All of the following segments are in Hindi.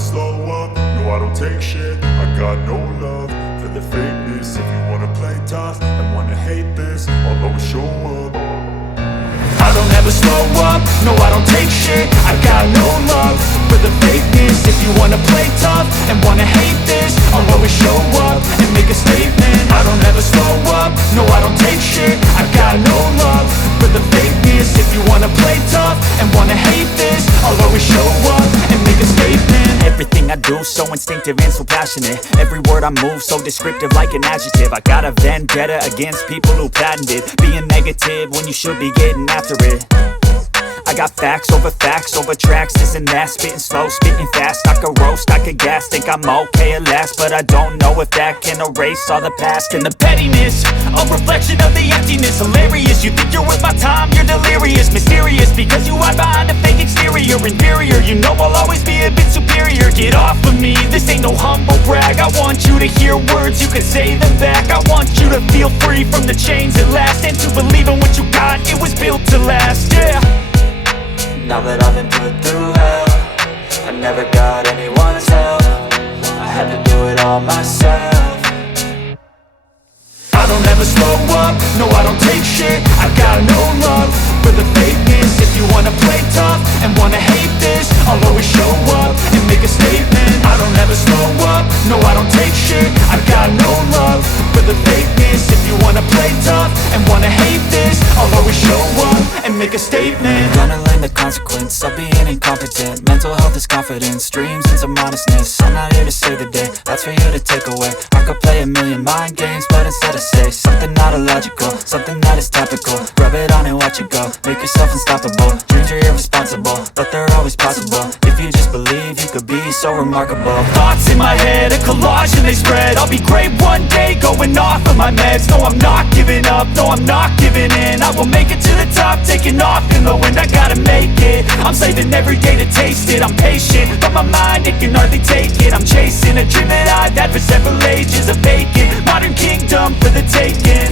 slow up, no I don't take shit. I got no love for the fakeness. If you wanna play tough and wanna hate this, I'll always show up. I don't ever slow up, no I don't take shit. I got no love for the fakeness. If you wanna play tough and wanna hate this, I'll always show up and make a statement. I don't ever slow up, no I don't take shit. I got no love for the fakeness. If you wanna play tough and wanna hate this, I'll always show up and make a statement. Everything I do so instinctive and so passionate. Every word I move so descriptive like an adjective. I got a vendetta against people who patented being negative when you should be getting after it. I got facts over tracks, this and that. Spitting slow, spitting fast, I could roast, I could gas. Think I'm okay at last, but I don't know if that can erase all the past. And the pettiness, a reflection of the emptiness. Hilarious, you think you're worth my time, you're delirious. Mysterious, because you hide behind a fake exterior. Inferior, you know I'll always be a bit superior. Get off of me, this ain't no humble brag. I want you to hear words, you can say them back. I want you to feel free from the chains at last, and to believe in what you got, it was built to last, yeah. Now that I've been put through hell, I never got anyone's help. I had to do it all myself. I don't ever slow up, no I don't take shit. I got no love for the fakeness. If you wanna play tough and wanna hate this, I'll always show up and make a statement. I don't ever slow up, no I don't take shit. I got no love for the fakeness. If you wanna play tough and wanna hate this, I'll always show up and make a statement. Gonna learn the consequence of being incompetent. Mental health is confidence, dreams and some modestness. I'm not here to save the day, that's for you to take away. I could play a million mind games, but instead I say something not illogical, something that is topical. Rub it on and watch it go, make yourself unstoppable. Dreams are irresponsible, but they're always possible. If you just believe, you could be so remarkable. Thoughts in my head, a collage and they spread. I'll be great one day, going off of my meds. No, I'm not giving up, no, I'm not giving in. I will make it to the top, taking off in the wind. I gotta make it, I'm saving every day to taste it. I'm patient, but my mind, it can hardly take it. I'm chasing a dream that I've had for several ages. A vacant, modern kingdom for the taking.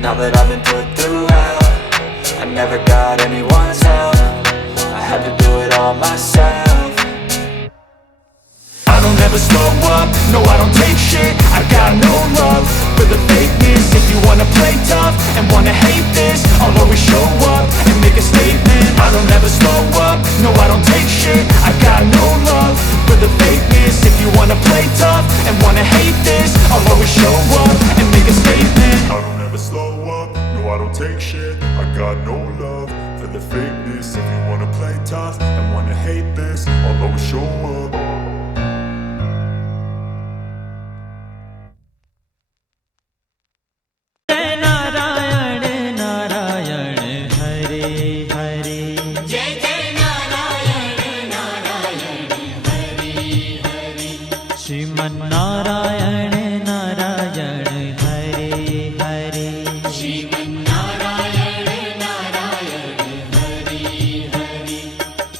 Now that I've been put through hell, I never got anyone's help. I had to do it all myself. I don't ever slow up, no I don't take shit. I got no love for the fakeness. If you wanna play tough and wanna hate this, I'll always show up and make a statement. I don't ever slow up, no I don't take shit. I got no love for the fakeness. If you wanna play tough and wanna hate this, I'll always show up and make a statement. I don't ever slow up, no I don't take shit. I got no love for the fakeness. If you wanna play tough and wanna hate this, I'll always show up.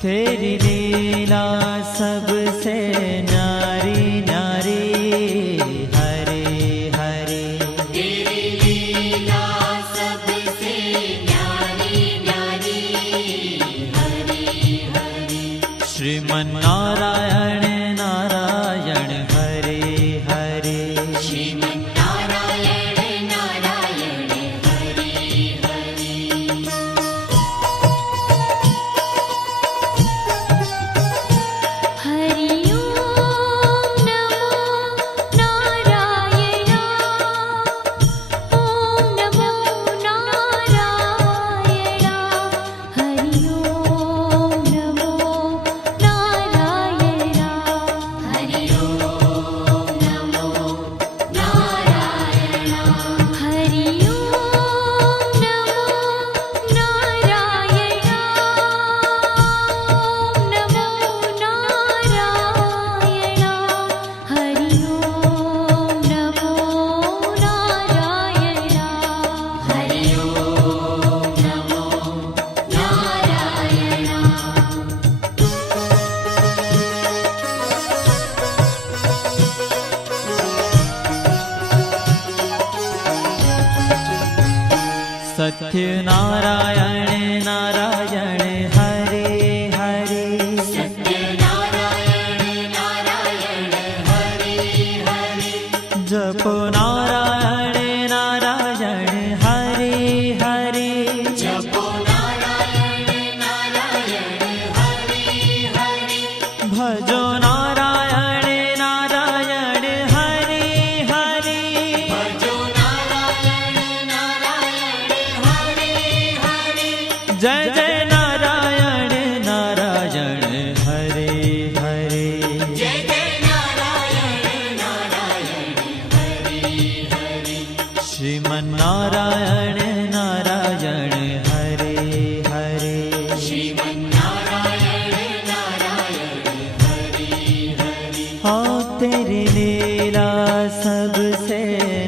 तेरी लीला सबसे न्यारी न्यारी, हरे हरे। तेरी लीला सबसे न्यारी न्यारी, हरे हरे। श्रीमन्नारायण नारायण हरे हरे। श्रीमन्नारायण नारायण हरे हरे। सत्यनारायण नारायण हरे हरे। सत्यनारायण भजो नारायण नारायण हरि हरि भजो नारायण नारायण हरि हरि जय जय नारायण नारायण हरे हरे जय जय नारायण नारायण हरि हरि श्रीमन्नारायण नारायण हरे हरे श्रीमन्नारायण नारायण हरि हरि हाँ तेरी लीला सबसे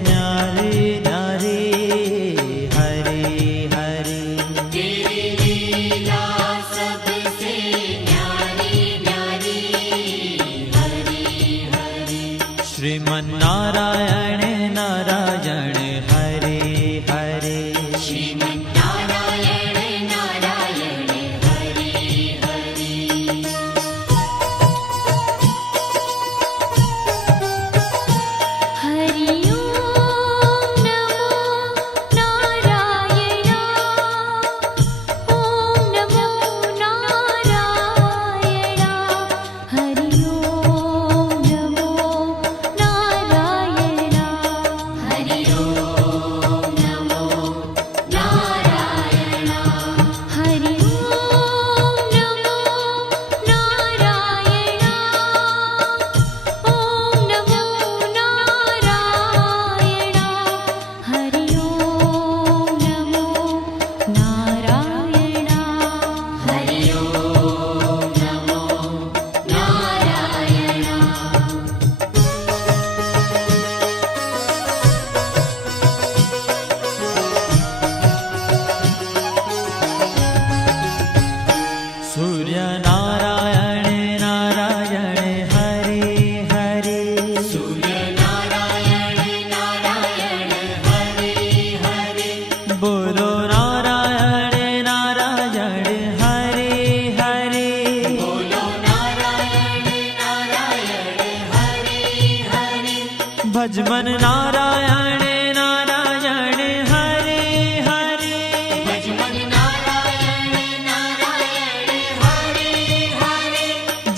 न्यारी न्यारी हरे हरे तेरी लीला सबसे न्यारी न्यारी हरि हरि श्रीमन्नारायण नारायण हरे हरे श्रीमन्नारायण नारायण हरि हरि हरि ओम नमो नारायण ओम नमो नारायण हरि ओम नमो नारायण हरि ओम नमो नारायण हरि ओम नमो नारायण ओम नमो नारायण हरि ओम नमो नारायण हरि ओम नमो नारायण सूर्य नारायण नारायण हरे हरे सूर्य नारायण नारायण हरि हरि बोलो नारायण नारायण हरे हरे बोलो नारायण नारायण हरि हरि भजमन नारायण नारायण हरे हरे भजमन नारायण नारायण हरि हरि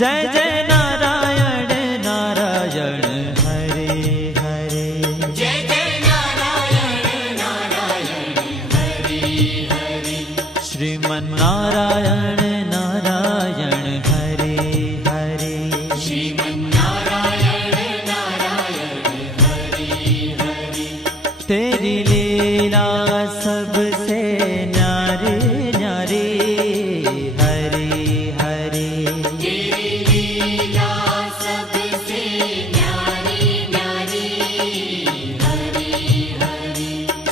जय जय नारायण नारायण हरे हरे जय जय नारायण नारायण हरि हरि श्रीमन्नारायण नारायण हरे हरे श्रीमन्नारायण नारायण हरि हरि तेरी लीला सबसे न्यारी न्यारी हरे हरे तेरी लीला सबसे न्यारी न्यारी हरि हरि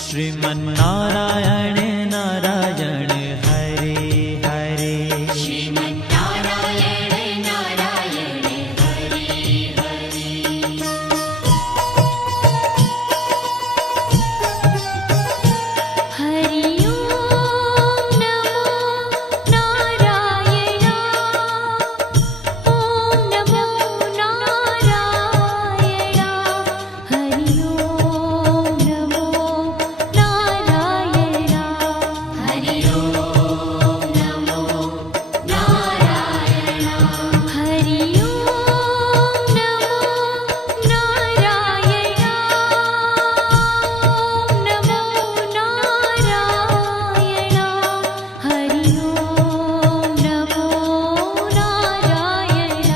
श्रीमन्नारायण नारायण हरे हरे श्रीमन्नारायण नारायण हरि हरि हरि ओम नमो नारायण ओम नमो नारायण हरि ओम नमो नारायण हरि ओम नमो नारायण हरि ओम नमो नारायण ओम नमो नारायण हरि ओम नमो नारायण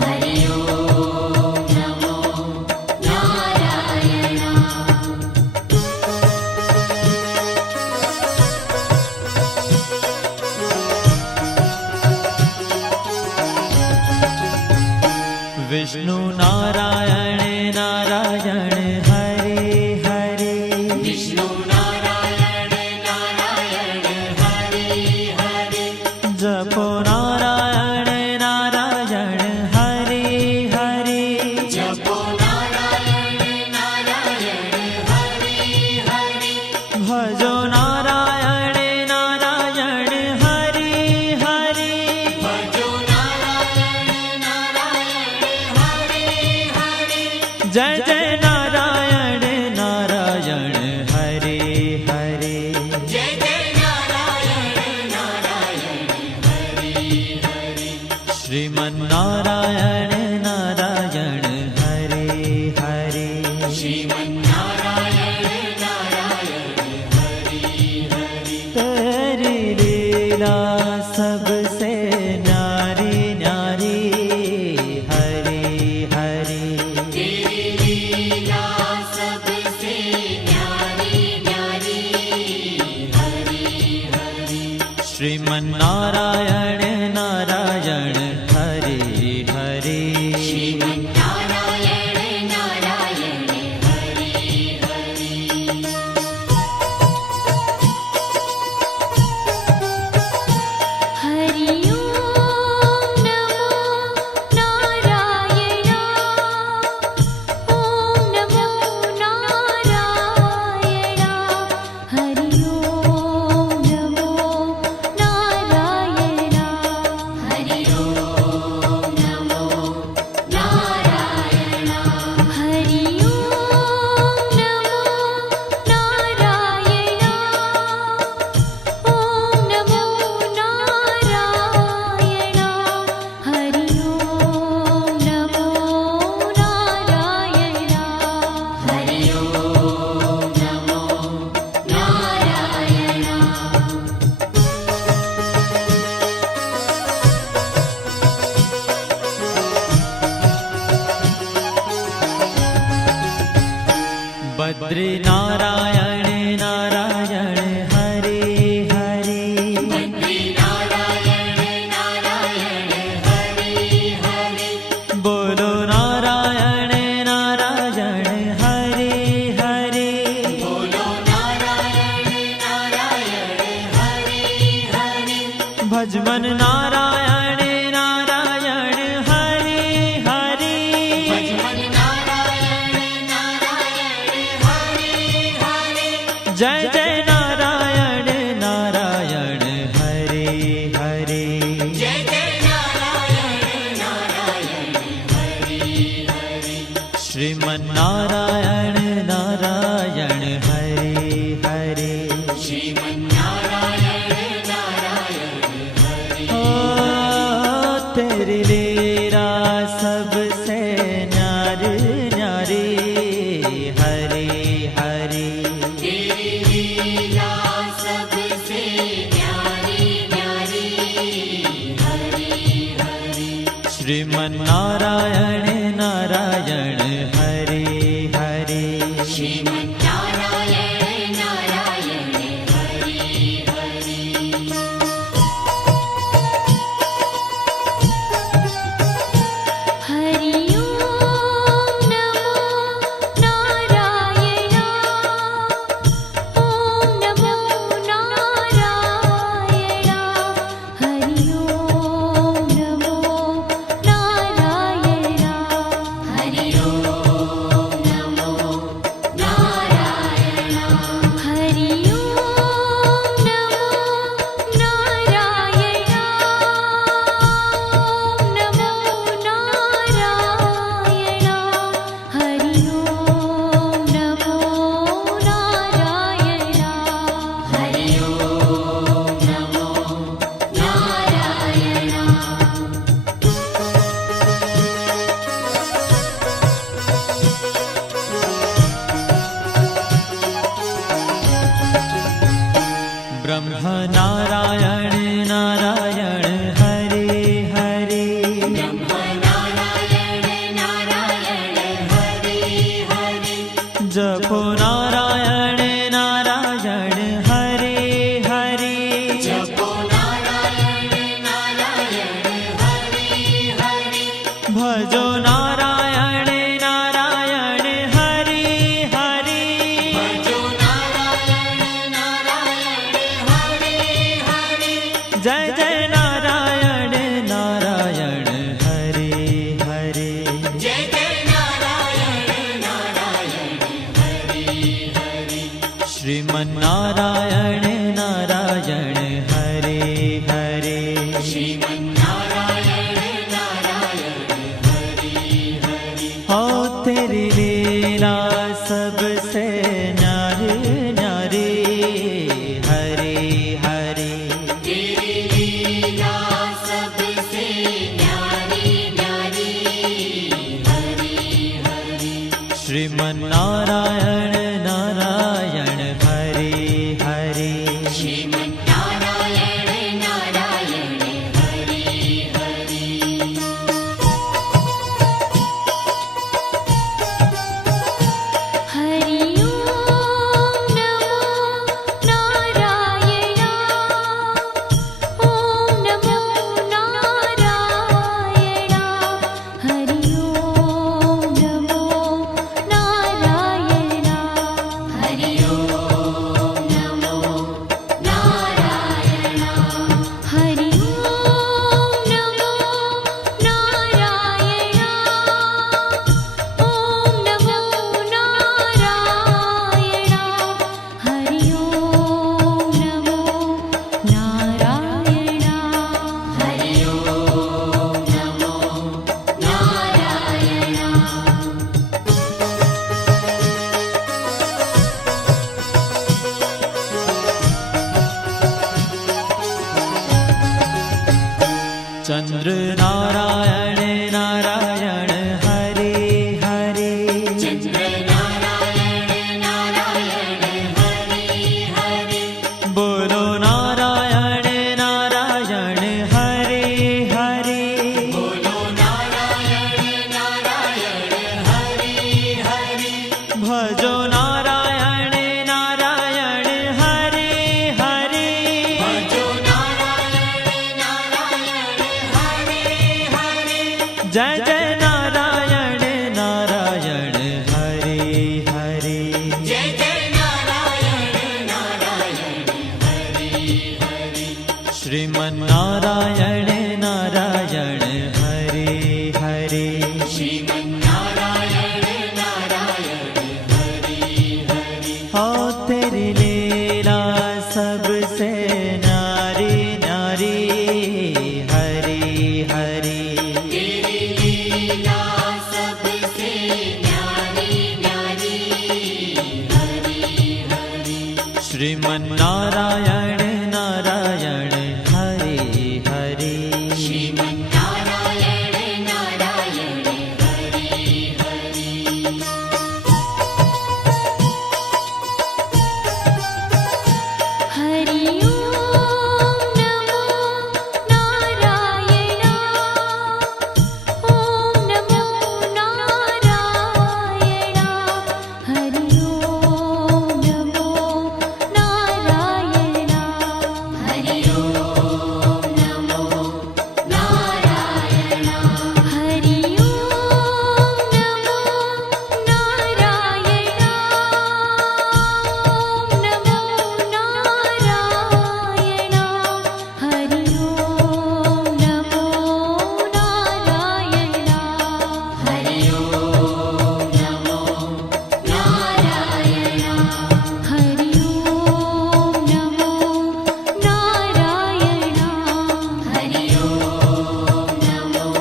हरि ओम नमो नारायण विष्णु नारायण नारायण हरे हरे विष्णु नारायण नारायण हरि हरि जपो नारायण नारायण हरे हरे जपो नारायण नारायण हरि हरि भजो नारायण नारायण हरे हरे भजो नारायण नारायण हरि हरि जय जय नारायण नारायण हरे हरे जय जय नारायण नारायण हरि हरि श्री श्रीमन्नारायण नारायण हरे हरे। श्रीमन्नारायण नारायण हरि हरि। तेरी लीला सबसे न्यारी न्यारी हरे हरे। तेरी लीला सबसे न्यारी न्यारी हरि हरि। श्रीमन्नारायण नारायण हरे हरे। श्रीमन्नारायण नारायण हरि हरि। हरि ओम नमो नारायण। ओम नमो नारायण। हरि ओम नमो नारायण। हरि ओम नमो नारायण। हरि ओम नमो नारायण। ओम नमो नारायण। हरि ओम नमो नारायण। हरि ओम नमो नारायण। बद्री नारायण नारायण हरे हरे। बद्री नारायण नारायण हरि हरि। बोलो नारायण नारायण हरे हरे। बोलो नारायण नारायण हरि हरि। भजमन नारायण नारायण हरे हरे। भजमन नारायण नारायण हरि हरि। जय जय नारायण नारायण हरे हरे। जय जय नारायण नारायण हरि हरि। श्रीमन्नारायण नारायण हरे हरे। श्रीमन्नारायण नारायण हरि। ओ तेरी लीला सबसे न्यारी न्यारी हरे हरे। तेरी लीला सबसे न्यारी न्यारी हरि हरि। श्रीमन्नारायण नारायण हरे हरे। श्रीमन्नारायण नारायण हरि हरि। हरि ओम नमो नारायण। ओम नमो नारायण। हरि ओम नमो नारायण। हरि ओम नमो नारायण। हरि ओम नमो नारायण। ओम नमो नारायण। हरि ओम नमो नारायण। हरि ओम नमो नारायण। ब्रह्म नारायण नारायण हरे हरे। ब्रह्म नारायण नारायण हरि हरि। जपो नारायण नारायण हरे हरे। जपो नारायण नारायण हरि हरि। भजो नारायण नारायण हरे हरे। भजो नारायण नारायण हरि हरि। जय जय नारायण नारायण हरे हरे। जय जय नारायण नारायण हरि हरि। श्रीमन्नारायण नारायण हरे हरे। श्रीमन्नारायण नारायण हरि हरि। हो तेरी लीला सबसे न्यारी न्यारी हरे हरे। तेरी लीला सबसे न्यारी श्रीमन्नारायण नारायण हरि हरि श्रीमन्नारायण नारायण हरि हरि हरि ओम नमो नारायण ओम नमो नारायण हरि ओम नमो नारायण हरि ओम नमो नारायण हरि ओम नमो नारायण ओम नमो नारायण हरि ओम नमो नारायण हरि ओम नमो नारायण चंद्र नारायण नारायण हरि हरि चंद्र नारायण नारायण हरि हरि बोलो नारायण नारायण हरि हरि बोलो नारायण नारायण हरि हरि भजो नारायण नारायण हरि हरि भजो नारायण नारायण हरि हरि जय जय नारायण नारायण हरि हरि जय जय नारायण नारायण हरि हरि श्रीमन्नारायण नारायण हरि हरि श्रीमन्नारायण नारायण हरि हरि हो तेरी लीला सबसे नारी नारी हरि हरि तेरी लीला सबसे न्यारी न्यारी हरि हरि श्रीमन्नारायण नारायण हरि हरि श्रीमन्नारायण नारायण हरि हरि हरि ओम नमो नारायण ओम नमो नारायण हरि ओम नमो नारायण हरि ओम नमो नारायण हरि ओम नमो नारायण ओम नमो नारायण हरि ओम नमो नारायण हरि ओम नमो नारायण हरि ओम नमो नारायण हरि ओम नमो नारायण हरि ओम नमो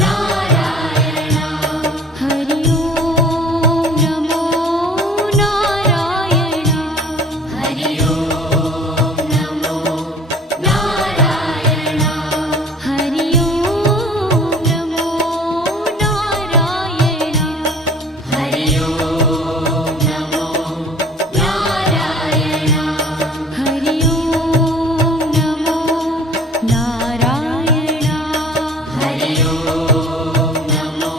नारायण हरि ओम नमो नारायण हरि ओम नमो नारायण हरि ओम नमो नारायण हरि ओम नमो नारायण हरि ओम नमो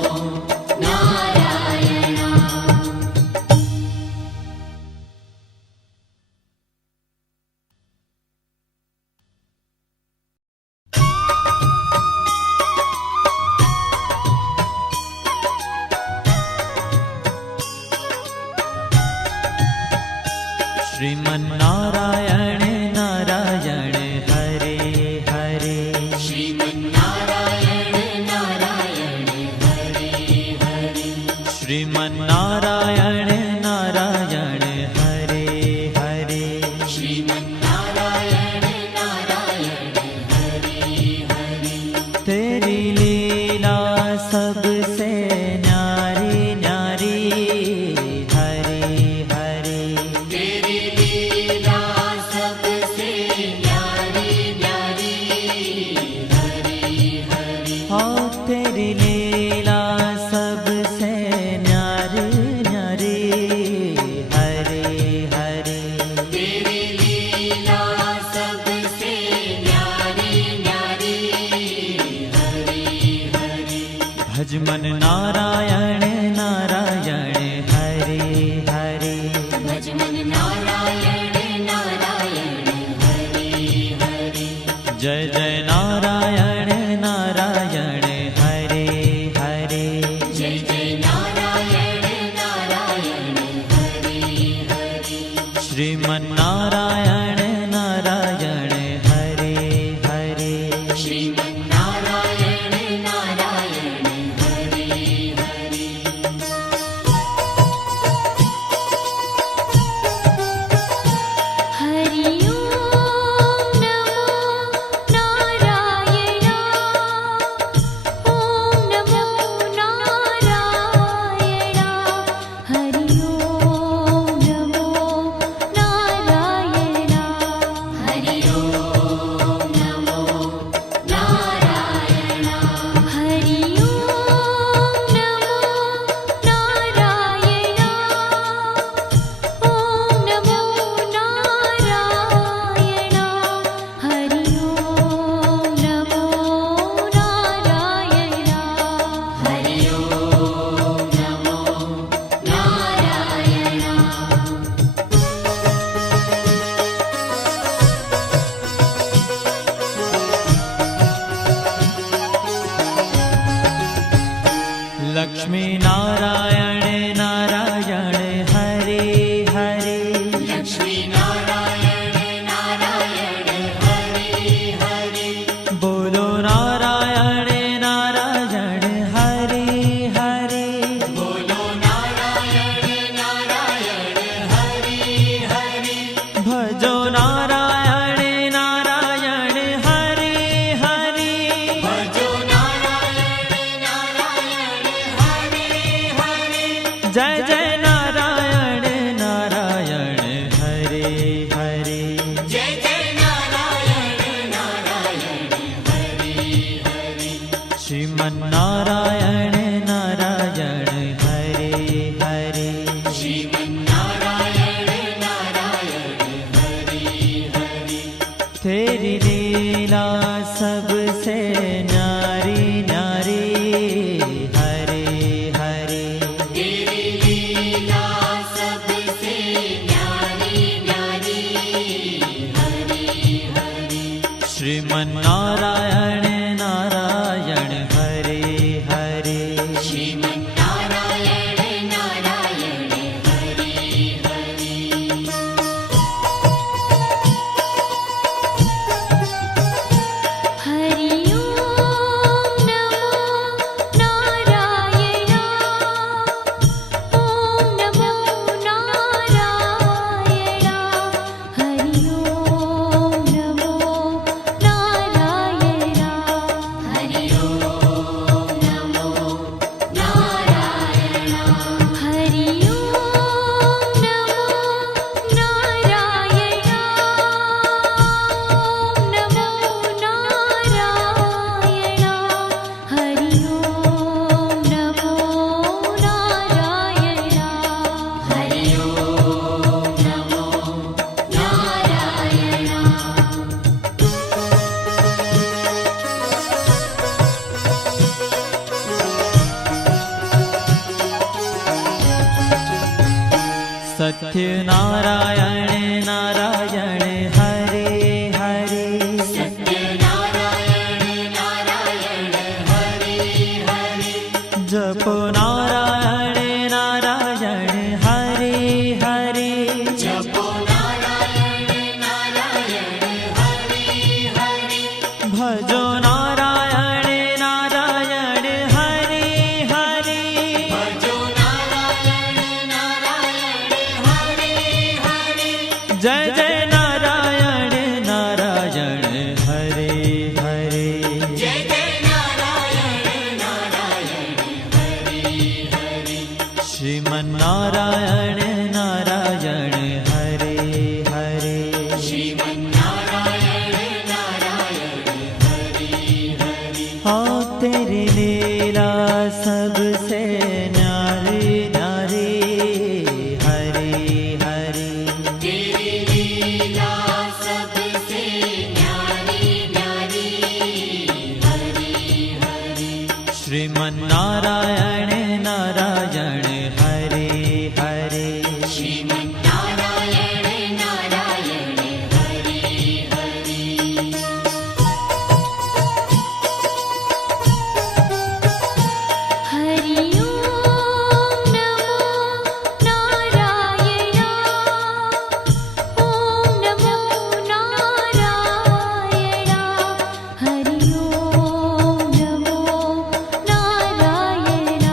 नारायण श्रीमन्नारायण नारायण हरि हरि श्रीमन्नारायण नारायण हरि हरि श्रीमन्नारायण नारायण हरि हरि श्रीमन्नारायण नारायण हरि हरि तेरी लीला सबसे न्यारी न्यारी हरि हरि तेरी लीला सबसे न्यारी न्यारी हरि हरि हो तेरी लीला सबसे न्यारी भज मन नारायण नारायण हरे हरे भज मन नारायण नारायण हरे हरे जय जय नारायण नारायण हरे हरे जय जय नारायण नारायण हरे हरे श्रीमन नारायण नारायण हरे हरे श्रीमन नारायण नारायण हरे हरे हरि ओम नमो नारायण ओम नमो नारायण हरि ओम नमो नारायण हरि ओम नमो नारायण हरि ओम नमो नारायण ओम नमो नारायण हरि ओम नमो नारायण हरि ओम नमो नारायण लक्ष्मी नारायण नारायण हरे हरे लक्ष्मी नारायण नारायण हरे हरे बोलो नारायण नारायण हरे हरे बोलो नारायण नारायण हरे हरे भजो नारायण नारायण हरे हरे भजो नारायण नारायण हरे हरे जय जय नारायण नारायण हरे हरे जय जय नारायण नारायण हरे हरे श्रीमन नारायण नारायण हरे हरे श्रीमन नारायण नारायण हरे हरे तेरी लीला सबसे न्यारी न्यारी हरे हरे तेरी लीला सबसे न्यारी न्यारी हरे हरे श्रीमन नारायण नारायण हरे हरे श्रीमन नारायण नारायण हरे हरे हरि ओम नमो नारायण ओम नमो नारायण हरि ओम नमो नारायण हरि ओम नमो नारायण हरि ओम नमो नारायण ओम नमो नारायण हरि ओम नमो नारायण हरि ओम नमो नारायण सत्य नारायण नारायण हरे हरे सत्य नारायण नारायण हरे हरे जपो नारायण नारायण हरे हरे जपो नारायण नारायण हरे हरे भजो नारायण नारायण हरे हरे भजो नारायण नारायण हरे हरे जय जय नारायण नारायण हरे हरे जय जय नारायण नारायण हरे हरे श्रीमन नारायण नारायण हरे हरे श्रीमन नारायण नारायण हरे हरे हाँ तेरी लीला सबसे न्यारी न्यारी हरे हरे तेरी लीला सबसे न्यारी न्यारी हरे हरे श्रीमन नारायण नारायण हरे हरे श्रीमन नारायण नारायण हरि हरि हरि ओम नमो नारायण ओम नमो नारायण हरि ओम नमो नारायण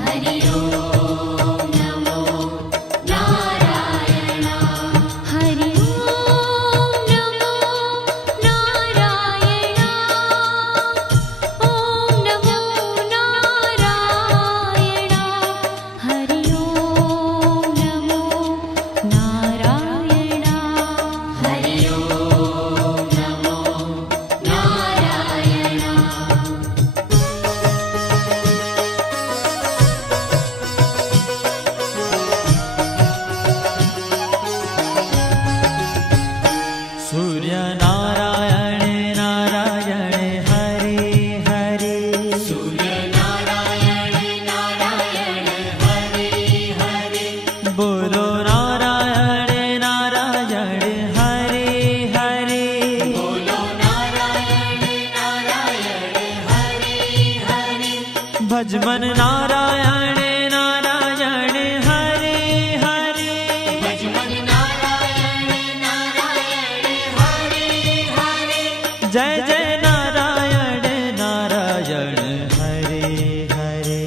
हरि ओम नमो नारायण हरि ओम नमो नारायण ओम नमो नारायण हरि ओम नमो नारायण हरि ओम नमो नारायण सूर्य नारायण नारायण हरे हरे सूर्य नारायण नारायण हरि हरि बोलो नारायण नारायण हरे हरे बोलो नारायण नारायण हरि हरि भजमन नारायण नारायण हरे हरे भजमन नारायण नारायण हरि हरि जय जय नारायण नारायण हरे हरे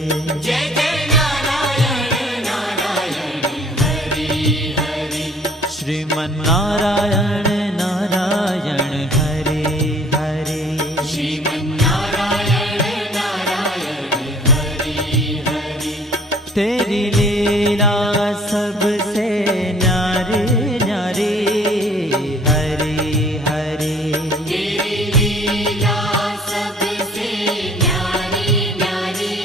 जय जय नारायण नारायण हरि हरि श्रीमन नारायण नारायण हरे हरे श्रीमन नारायण नारायण हरि हरि तेरी लीला सबसे न्यारी न्यारी हरे हरे तेरी लीला सबसे न्यारी न्यारी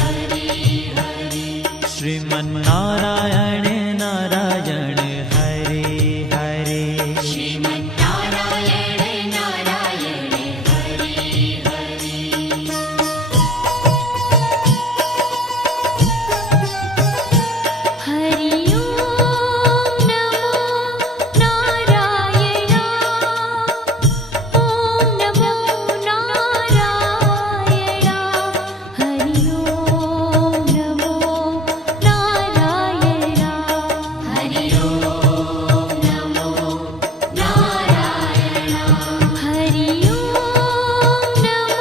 हरि हरि श्रीमन नारायण नारायण हरे हरे श्रीमन नारायण नारायण हरि हरि हरि ओम नमो नारायण ओम नमो नारायण हरि ओम नमो नारायण हरि ओम नमो नारायण हरि ओम नमो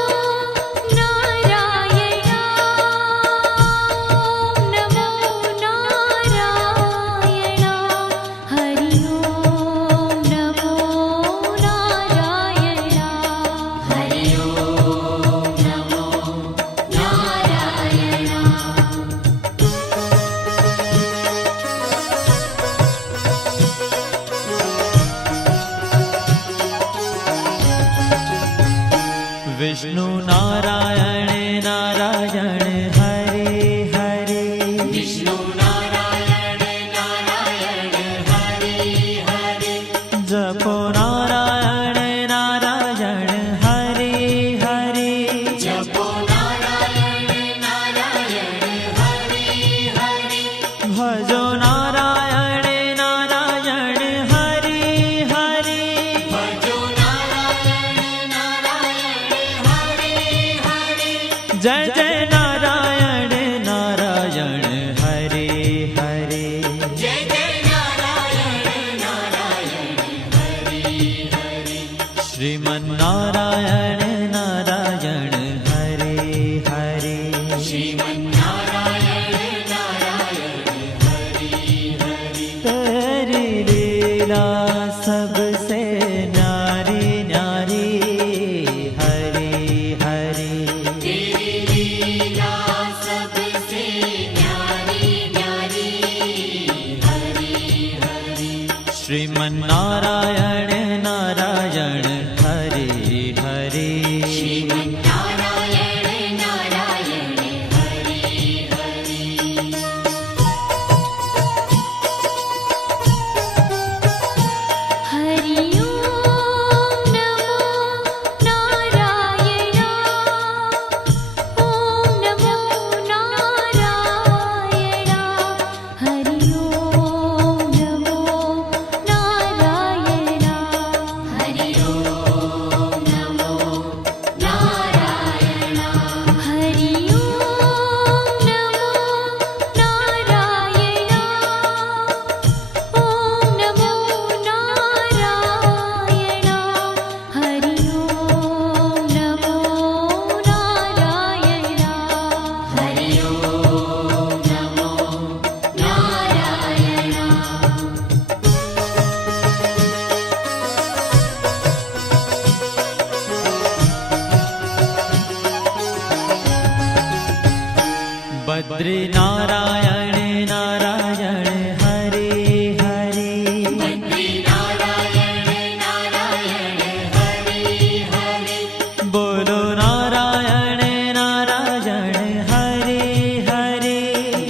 नारायण ओम नमो नारायण हरि ओम नमो नारायण हरि ओम नमो नारायण विष्णु नारायण नारायण हरे हरे विष्णु नारायण नारायण हरि हरि जपो नारायण नारायण हरे हरे जपो नारायण नारायण हरि हरि भजो नारायण नारायण हरे हरे भजो नारायण नारायण हरि हरि जय जय नारायण नारायण हरे हरे जय जय नारायण नारायण हरि हरि श्रीमन नारायण नारायण हरे हरे श्रीमन नारायण नारायण हरि हरि तेरी लीला सबसे न्यारी न्यारी हरे हरे तेरी लीला बद्री नारायण नारायण हरे हरे बद्री नारायण नारायण हरे हरे बोलो नारायण नारायण हरे हरे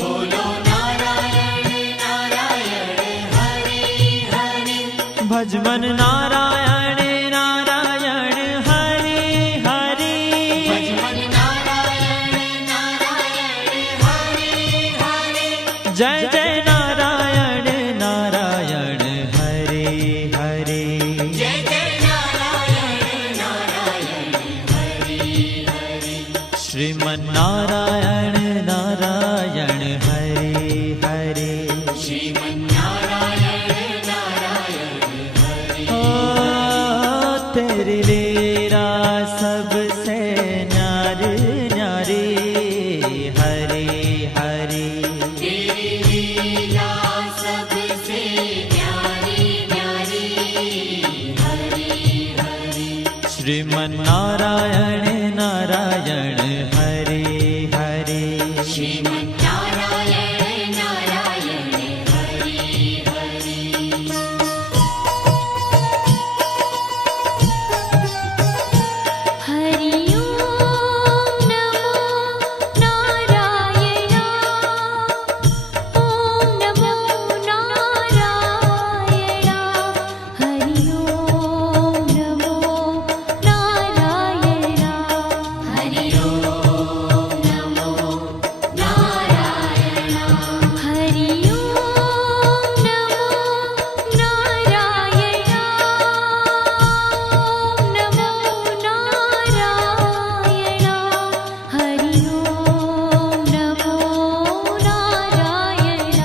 बोलो नारायण नारायण हरे हरे भजमन नारायण नारायण हरे हरे भजमन नारायण नारायण हरे हरे जय जय नारायण नारायण हरे हरे जय जय नारायण नारायण हरे हरे श्रीमन नारायण नारायण हरे हरे श्रीमन्नारायण नारायण हरे ओ तेरी लीला सबसे न्यारी न्यारी हरे हरे तेरी लीला सबसे न्यारी न्यारी हरे हरे श्रीमन नारायण नारायण हरे हरे श्रीमन्नारायण नारायण हरे हरे हरि ओम नमो नारायण ओम नमो नारायण हरि ओम नमो नारायण हरि ओम नमो नारायण हरि ओम नमो नारायण ओम नमो नारायण हरि ओम नमो नारायण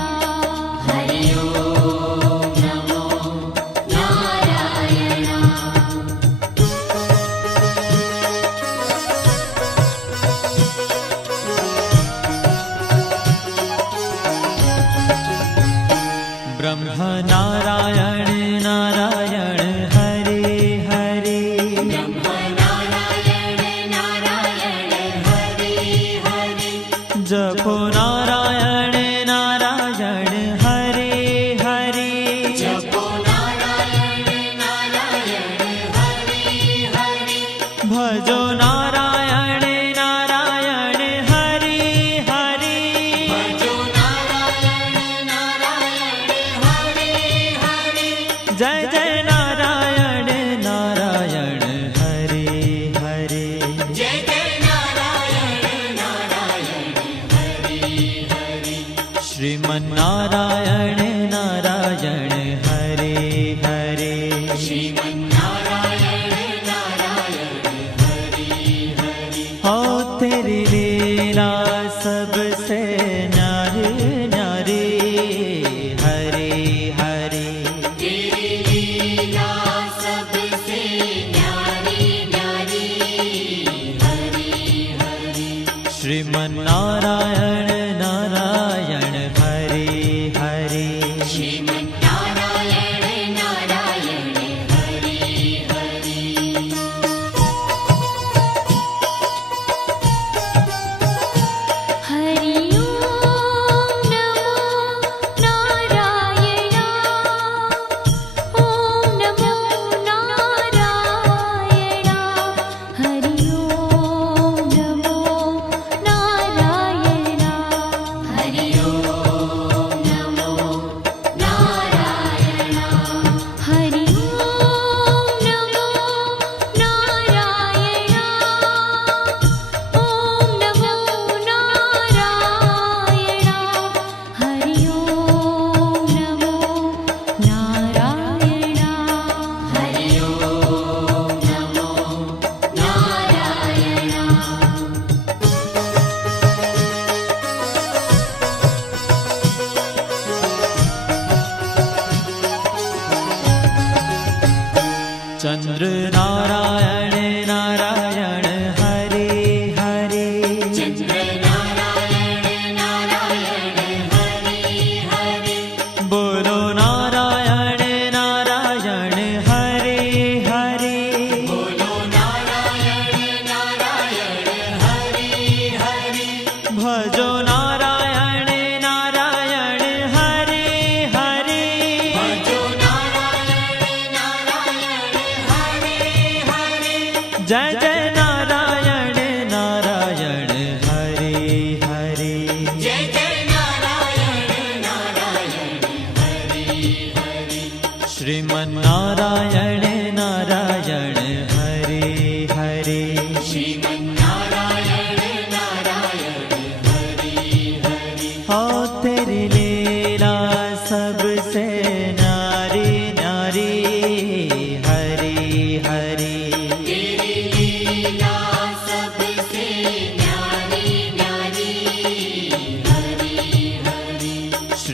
हरि ओम नमो नारायण ब्रह्म नारायण नारायण हरे हरे नारायण नारायण हरे हरे जपो नारायण नारायण हरे हरे जपो नारायण नारायण हरे हरे भजो नारायण नारायण हरे हरे भजो नारायण नारायण हरे हरे जय जय नारायण नारायण हरे हरे जय जय नारायण नारायण हरे हरे श्रीमन नारायण नारायण हरे हरे श्रीमन्नारायण नारायण हरे हरे हो तेरी लीला सबसे न्यारी न्यारी हरे हरे तेरी लीला सबसे न्यारी न्यारी हरे हरे श्रीमन नारायण नारायण हरे हरे श्रीमन्नारायण नारायण हरे हरे हरि ओम नमो नारायण ओम नमो नारायण हरि ओम नमो नारायण हरि ओम नमो नारायण हरि ओम नमो नारायण ओम नमो नारायण हरि ओम नमो नारायण हरि ओम नमो नारायण चंद्र नारायण नारायण हरे हरे चंद्र नारायण नारायण हरे हरे बोलो नारायण नारायण हरे हरे बोलो नारायण नारायण हरे हरे भजो नारायण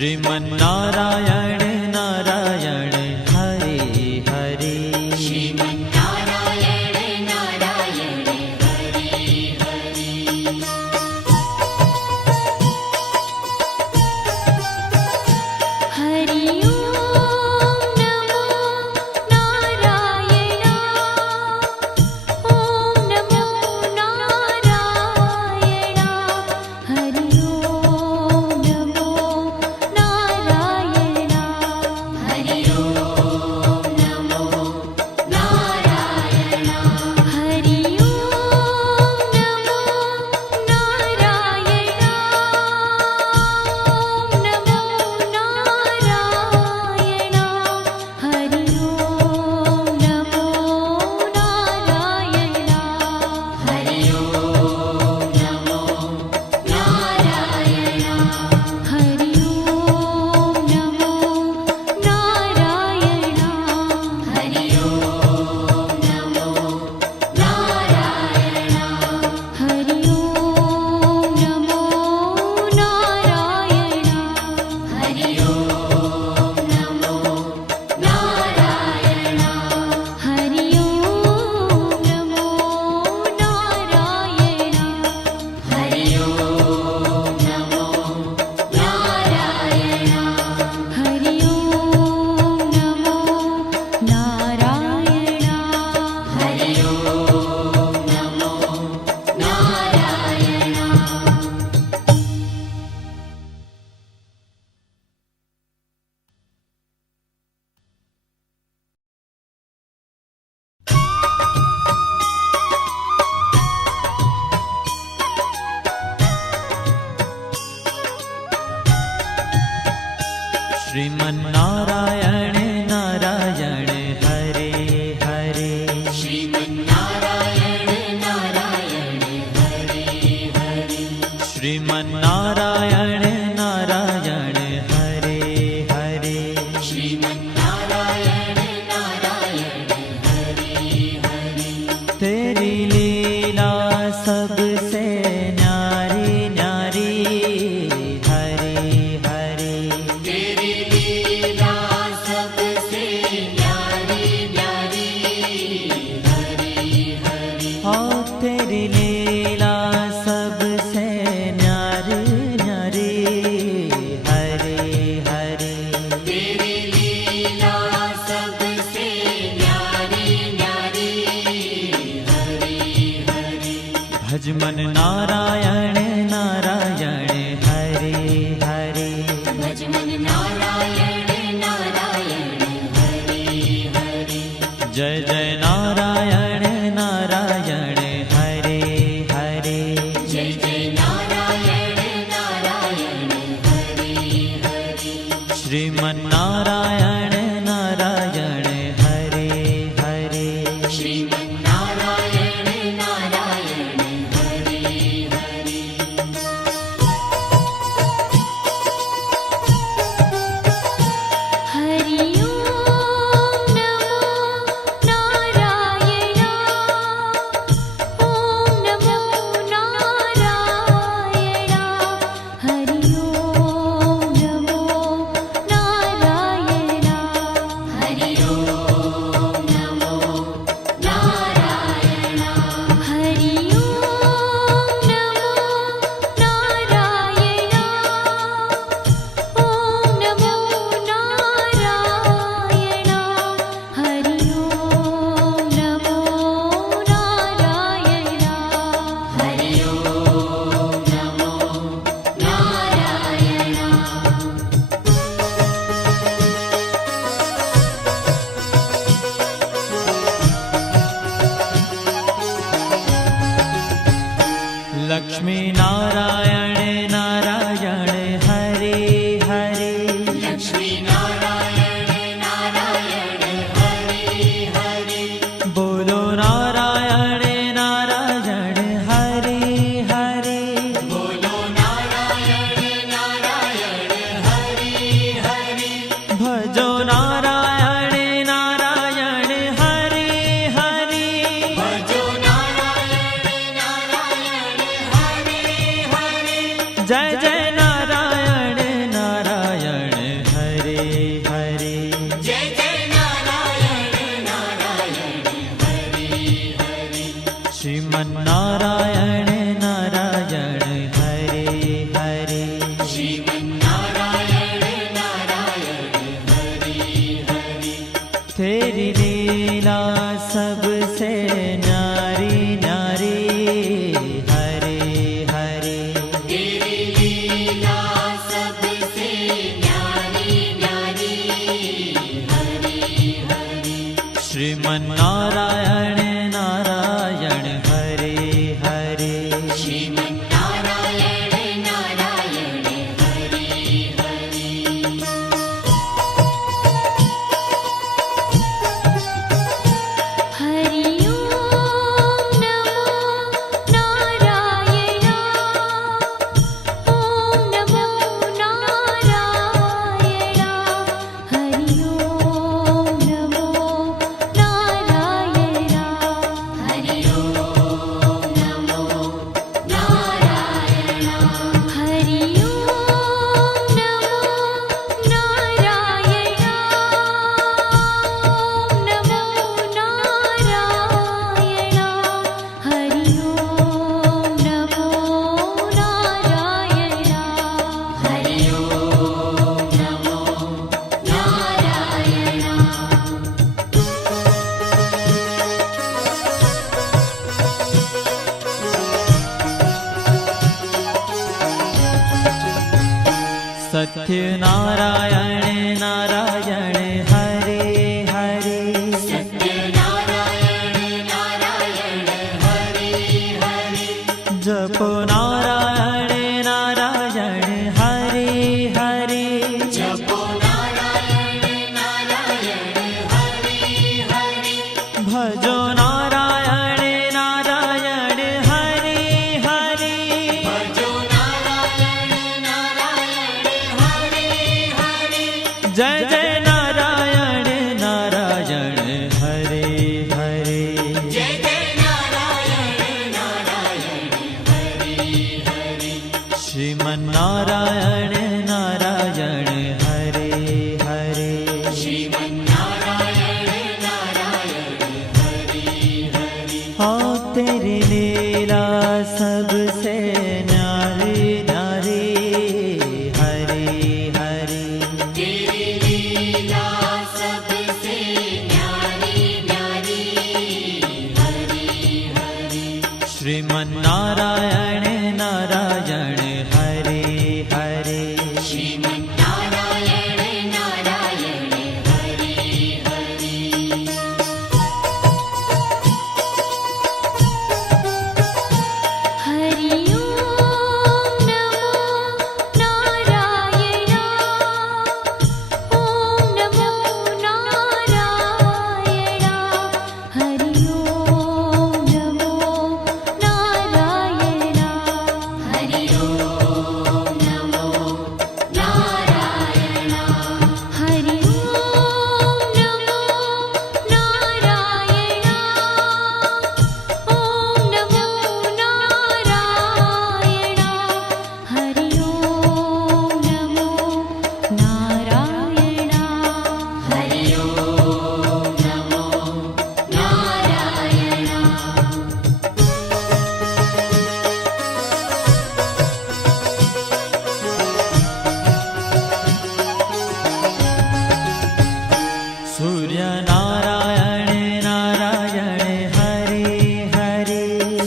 श्रीमन्नारायण नारायण हरे हरे श्रीमन्नारायण नारायण हरे हरे हरि ओम नमो नारायण ओम नमो नारायण हरि ओम नमो नारायण हरि ओम नमो नारायण हरि ओम नमो नारायण ओम नमो नारायण हरि ओम नमो नारायण हरि ओम नमो नारायण हरि ओम नमो नारायण हरि ओम नमो नारायण हरि ओम नमो नारायण हरि ओम नमो नारायण हरि ओम नमो नारायण हरि ओम नमो नारायण हरि ओम नमो नारायण हरि ओम नमो नारायण श्रीमन्नारायण नारायण हरे हरे श्रीमन्नारायण नारायण हरे हरे श्रीमन्नारायण नारायण हरे हरे श्रीमन्नारायण नारायण हरे हरे तेरी लीला सबसे न्यारी न्यारी हरे हरे तेरी लीला सबसे न्यारी न्यारी हरे हरे ओ तेरी लीला सबसे न्यारी न्यारी हरे हरे तेरी लीला सबसे न्यारी न्यारी हरे हरे भज मन नारायण नारायण हरे हरे भजमन नारायण नारायण हरे हरे जय जय नारायण नारायण हरे हरे जय जय नारायण नारायण हरे हरे श्रीमन्नारायण नारायण हरे हरे श्रीमन्नारायण नारायण हरे हरे हरि ओम नमो नारायण ओम नमो नारायण हरि ओम नमो नारायण हरि ओम नमो नारायण हरि ओम नमो नारायण ओम नमो नारायण हरि ओम नमो नारायण हरि ओम नमो नारायण लक्ष्मी नारायण नारायण हरे हरे लक्ष्मी नारायण नारायण हरे हरे बोलो नारायण नारायण हरे हरे बोलो नारायण नारायण हरे हरे भजो नारायण नारायण हरे हरे भजो नारायण नारायण हरे हरे जय जय नारायण नारायण सत्य नारायण नारायण हरे हरे सत्यनारायण नारायण हरे हरे जपो नारायण नारायण हरे हरे जपो नारायण नारायण हरे हरे भजो नारायण नारायण हरे हरे भजो नारायण नारायण हरे हरे जय जय नारायण नारायण हरे हरे जय जय नारायण नारायण हरे हरे श्रीमन्नारायण नारायण हरे हरे श्रीमन्नारायण नारायण हरे हरे हाँ तेरी लीला सबसे न्यारी न्यारी हरे हरे तेरी लीला सबसे न्यारी न्यारी हरे हरे श्रीमन्नारायण नारायण हरे हरे श्रीमन्नारायण नारायण हरे हरे हरि ओम नमो नारायण ओम नमो नारायण हरि ओम नमो नारायण हरि ओम नमो नारायण हरि ओम नमो नारायण ओम नमो नारायण हरि ओम नमो नारायण हरि ओम नमो नारायण सूर्य नारायण नारायण हरे हरे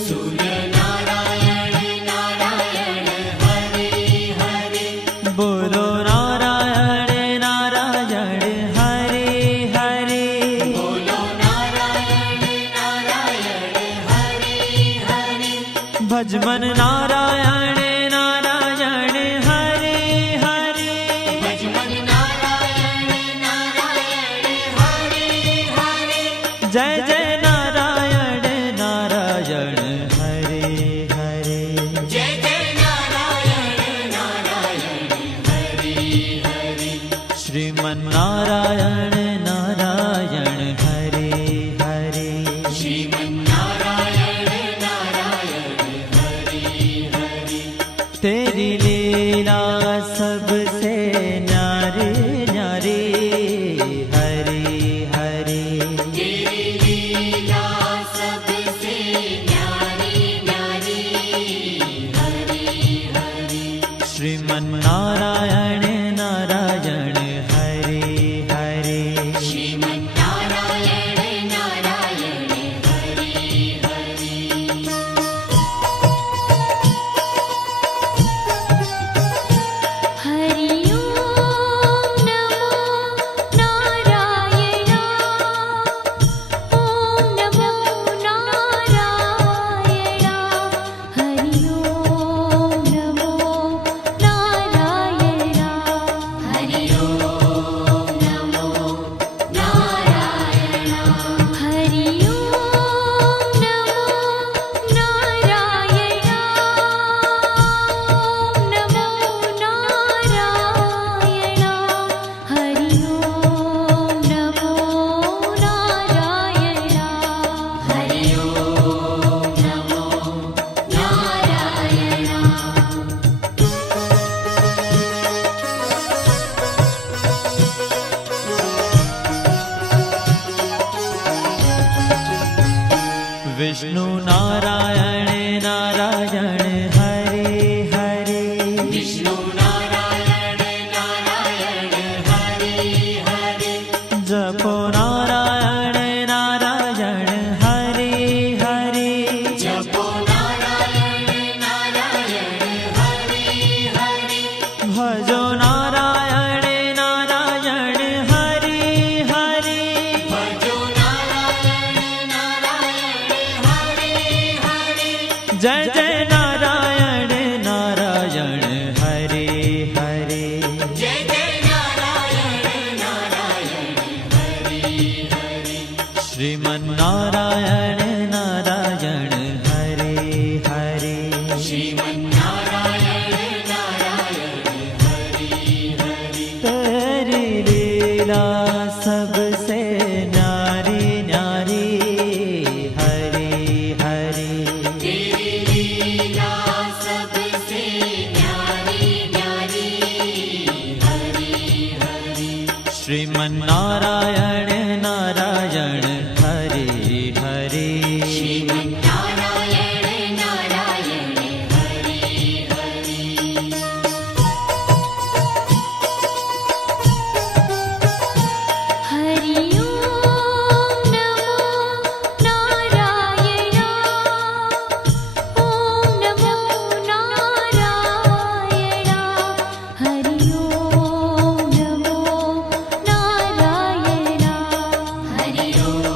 सूर्य नारायण नारायण हरे हरे बोलो नारायण नारायण हरे हरे बोलो नारायण नारायण हरे हरे भजमन नारायण नारायण हरे हरे भजमन नारायण नारायण हरे हरे जय जय नारायण नारायण हरे हरे जय जय नारायण नारायण हरे हरे श्रीमन्नारायण नारायण हरे हरे श्रीमन्नारायण नारायण हरे हरे तेरी लीला सबसे न्यारी न्यारी हरे हरे तेरी लीला सबसे न्यारी न्यारी हरे हरे श्रीमन्नारायण नारायण हरे हरे श्रीमन्नारायण नारायण हरे हरे हरि ओम नमो नारायण ओम नमो नारायण हरि ओम नमो नारायण हरि ओम नमो नारायण हरि ओम नमो नारायण ओम नमो नारायण हरि ओम नमो नारायण हरि ओम नमो नारायण विष्णु नारायण नारायण हरे हरे विष्णु नारायण नारायण हरे हरे जपो नारायण नारायण हरे हरे जपो नारायण नारायण हरे हरे भजो नारायण श्रीमन्नारायण नारायण हरे हरे श्रीमन्नारायण नारायण हरे हरे हरि ओम नमो नारायण ओम नमो नारायण हरि ओम नमो नारायण हरि ओम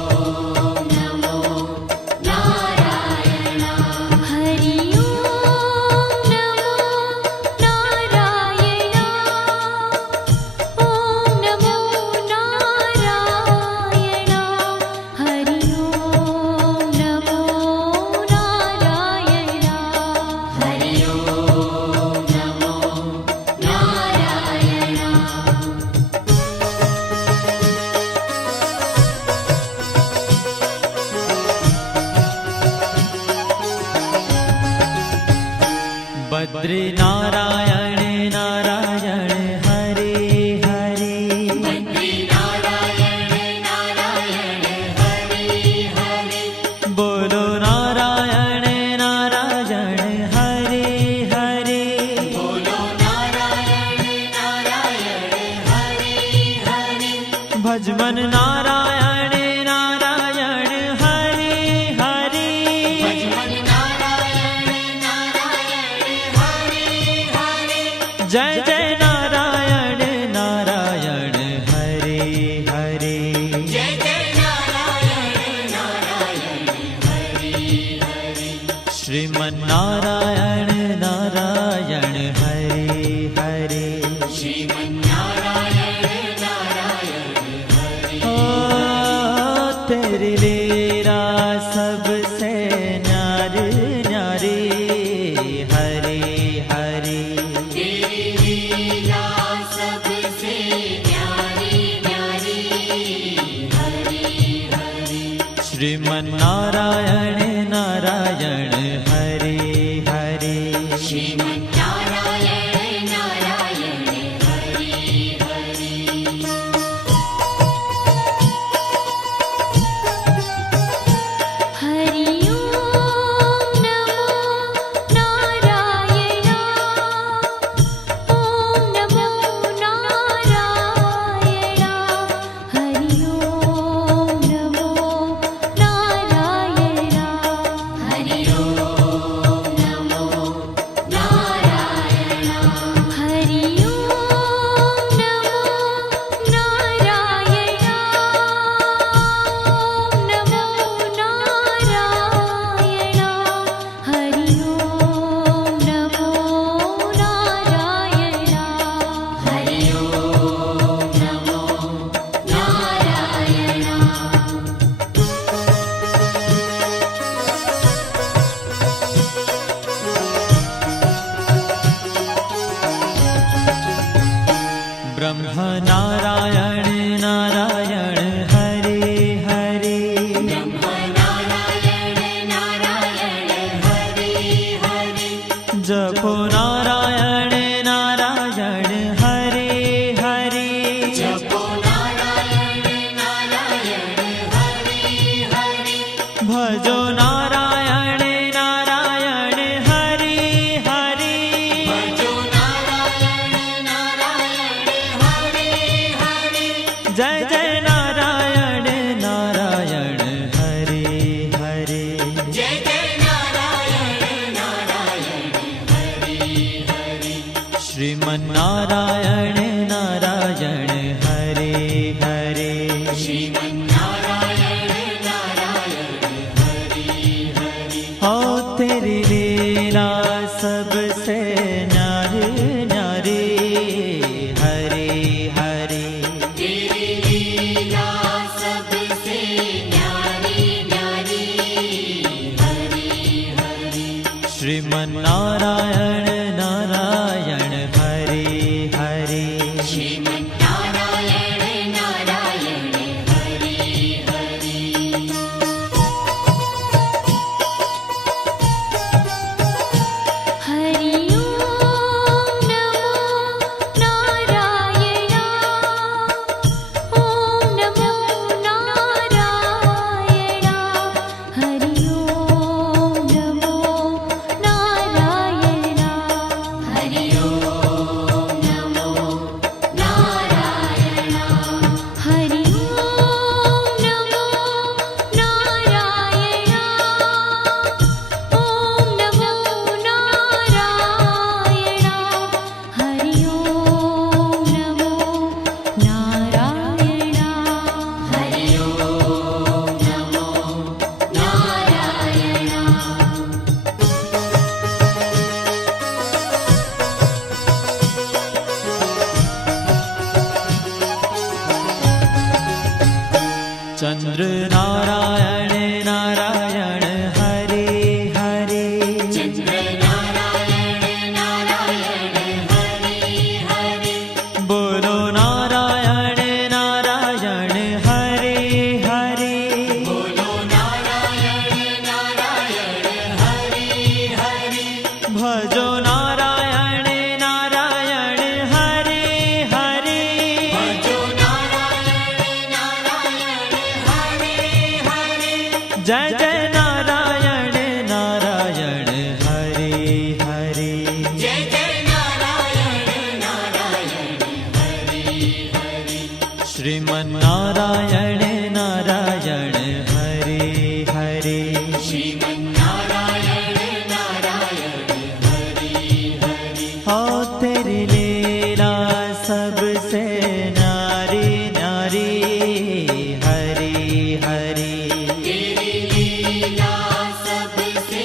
नमो नारायण हरि ओम नमो नारायण ओम नमो नारायण हरि ओम नमो नारायण हरि ओम नमो नारायण बद्री नारायण नारायण हरे हरे नारायण नारायण हरि हरि बोलो नारायण नारायण हरे हरे बोलो नारायण नारायण हरि हरि भजमन नारायण नारायण हरे हरे भजमन नारायण नारायण हरि हरि जय जय नारायण नारायण हरे हरे जय जय नारायण नारायण हरि हरि श्रीमन्नारायण नारायण हरे हरे श्रीमन्नारायण नारायण हरि ओ तेरी लीला सबसे न्यारी न्यारी हरे हरे तेरी लीला सबसे न्यारी न्यारी हरि हरि श्रीमन्नारायण नारायण हरे हरे श्रीमन्नारायण नारायण हरि हरि हरि ओम नमो नारायण ओम नमो नारायण हरि ओम नमो नारायण हरि ओम नमो नारायण हरि ओम नमो नारायण ओम नमो नारायण हरि ओम नमो नारायण हरि ओम नमो नारायण ब्रह्म नारायण नारायण हरे हरे नारायण नारायण हरि हरि जपो नारायण नारायण हरे हरे जपो नारायण नारायण हरि हरि भजो नारायण नारायण हरे हरे भजो नारायण नारायण हरि हरि जय जय नारायण नारायण हरे हरे जय जय नारायण नारायण हरि हरि श्रीमन्नारायण नारायण हरे हरे श्रीमन्नारायण नारायण हरि हरि ओ तेरी लीला सबसे न्यारी न्यारी हरे हरे तेरी लीला सबसे न्यारी न्यारी हरि हरि श्रीमन्नारायण नारायण हरे हरे चंद्र नारायण नारायण हरे हरे चंद्र नारायण नारायण हरे हरे बोलो नारायण नारायण हरे हरे बोलो नारायण नारायण हरे हरे भजो नारायण नारायण हरे हरे भजो नारायण नारायण हरे हरे जय जय नारायण नारायण हरे हरे जय जय नारायण नारायण हरे हरे श्रीमन्नारायण नारायण हरे हरे श्रीमन्नारायण नारायण हरे हरे हो तेरी लीला सबसे न्यारी न्यारी हरे हरे तेरी लीला सबसे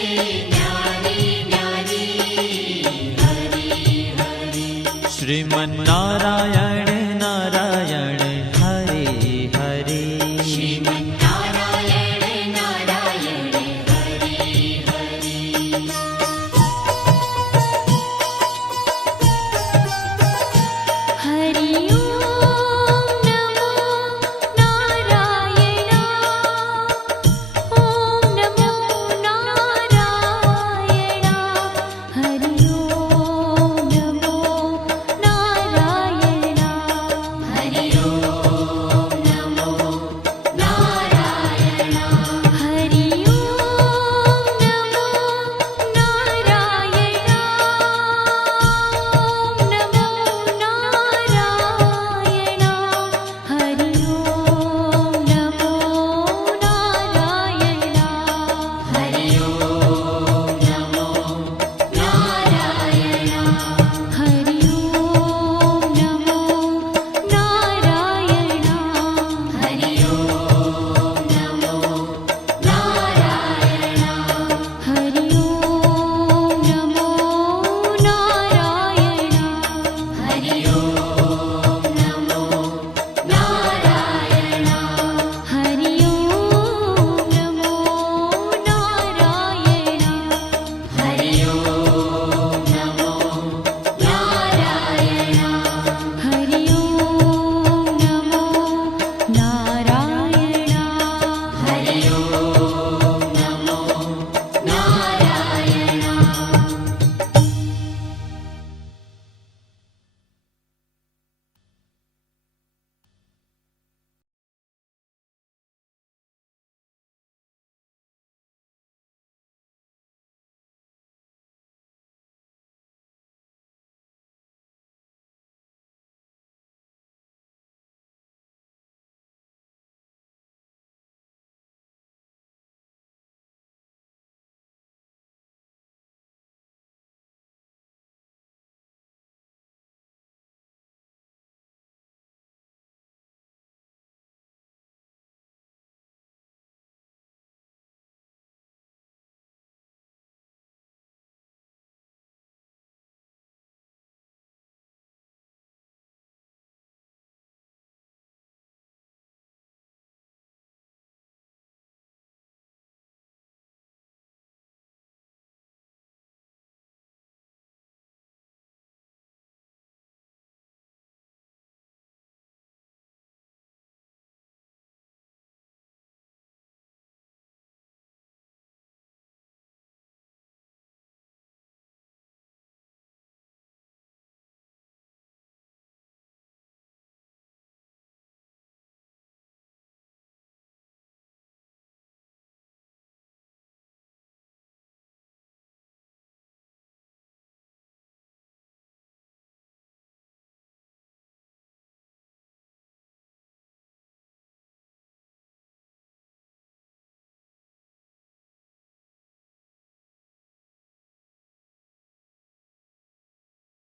न्यारी न्यारी हरे हरे श्रीमन्नारायण